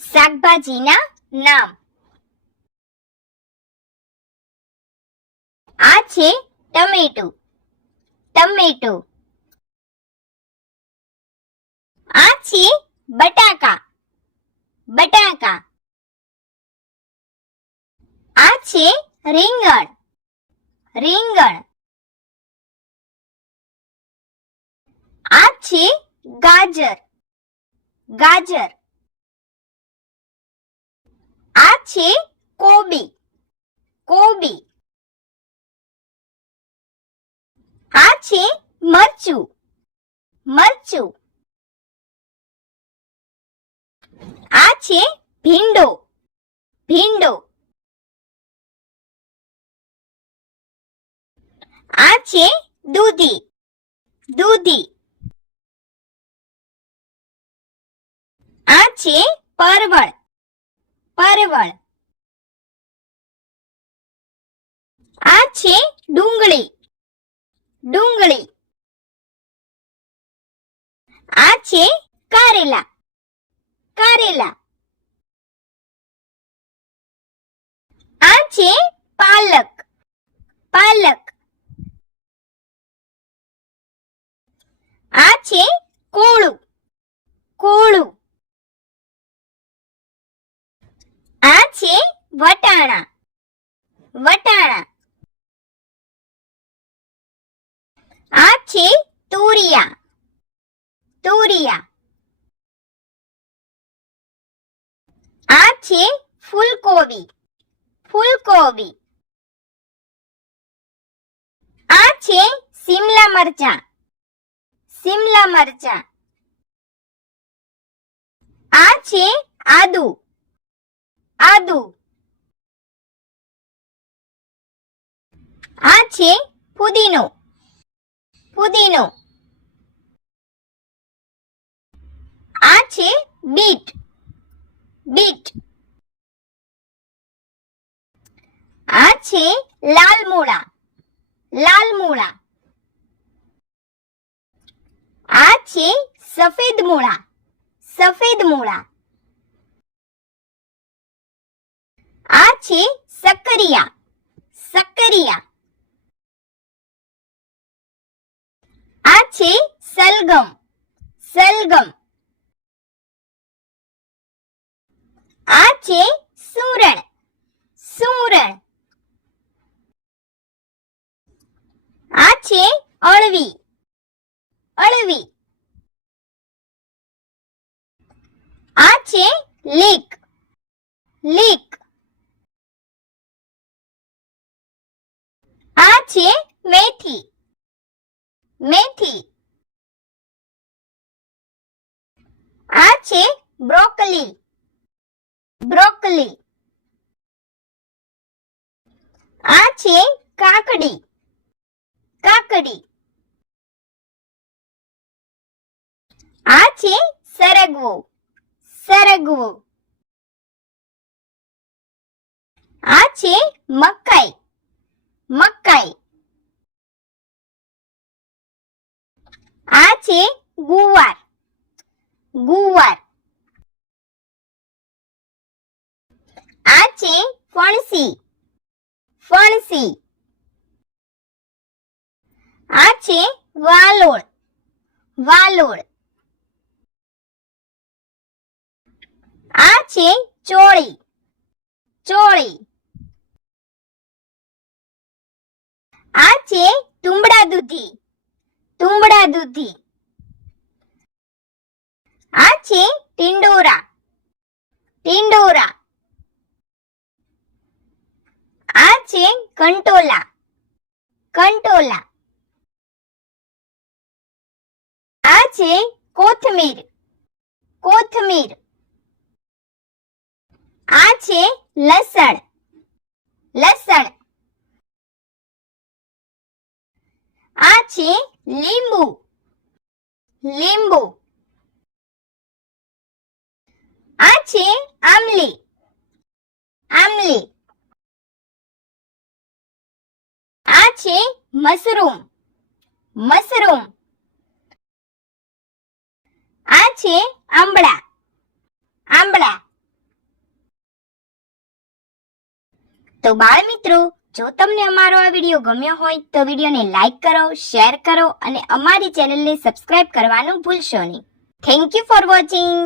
શાકભાજીના નામ. આ છે ટમેટું. ટમેટું. આ છે બટાકા. બટાકા. આ છે રીંગણ. રીંગણ. આ છે ગાજર. ગાજર. આ છે કોબી. કોબી. આ છે મરચું. મરચું. આ છે ભીંડો. ભીંડો. આ છે દૂધી. દૂધી. આ છે પરવળ. પરવળ. આ છે ડુંગળી. ડુંગળી. આ છે કારેલા. કારેલા. આ છે પાલક. પાલક. આ છે કોળું. કોળું. આ છે વટાણા. વટાણા. આ છે તુરિયા. તુરિયા. આ છે ફૂલકોબી. ફૂલકોબી. આ છે શિમલા મરચાં. શિમલા મરચાં. આ છે આદુ. આદુ. આ છે પુદીનો. પુદીનો. આ છે બીટ. બીટ. આ છે લાલ મૂળા. લાલ મૂળા. આ છે સફેદ મૂળા. સફેદ મૂળા. આ છે સક્કરિયા. સક્કરિયા. આ છે સલગમ. સલગમ. આ છે સૂરણ. સૂરણ. આ છે અળવી. અળવી. આ છે લીક. લીક. આ છે મેથી. મેથી. આ છે બ્રોકોલી. બ્રોકોલી. આ છે કાકડી. કાકડી. આ છે સરગવો. સરગવો. આ છે મકાઈ. મકાઈ. આ છે ગુવાર. ગુવાર. આ છે ફણસી. ફણસી. આ છે વાલોળ. વાલોળ. આ છે ચોળી. ચોળી. આ છે તુંબડા દૂધી. તુંબડા દૂધી. આ છે ટિંડોરા. ટિંડોરા. આ છે કંટોલા. કંટોલા. આ છે કોથમીર. કોથમીર. આ છે લસણ. લસણ. આ છે લીંબુ. લીંબુ. આ છે આમલી. આમલી. આ છે મશરૂમ. મશરૂમ. આ છે આંબળા. આંબળા. તો બાળ મિત્રો, જો તમને અમારો આ વિડીયો ગમ્યો હોય તો વિડીયોને લાઈક કરો, શેર કરો અને અમારી ચેનલને સબસ્ક્રાઇબ કરવાનું ભૂલશો નહીં. Thank you for watching.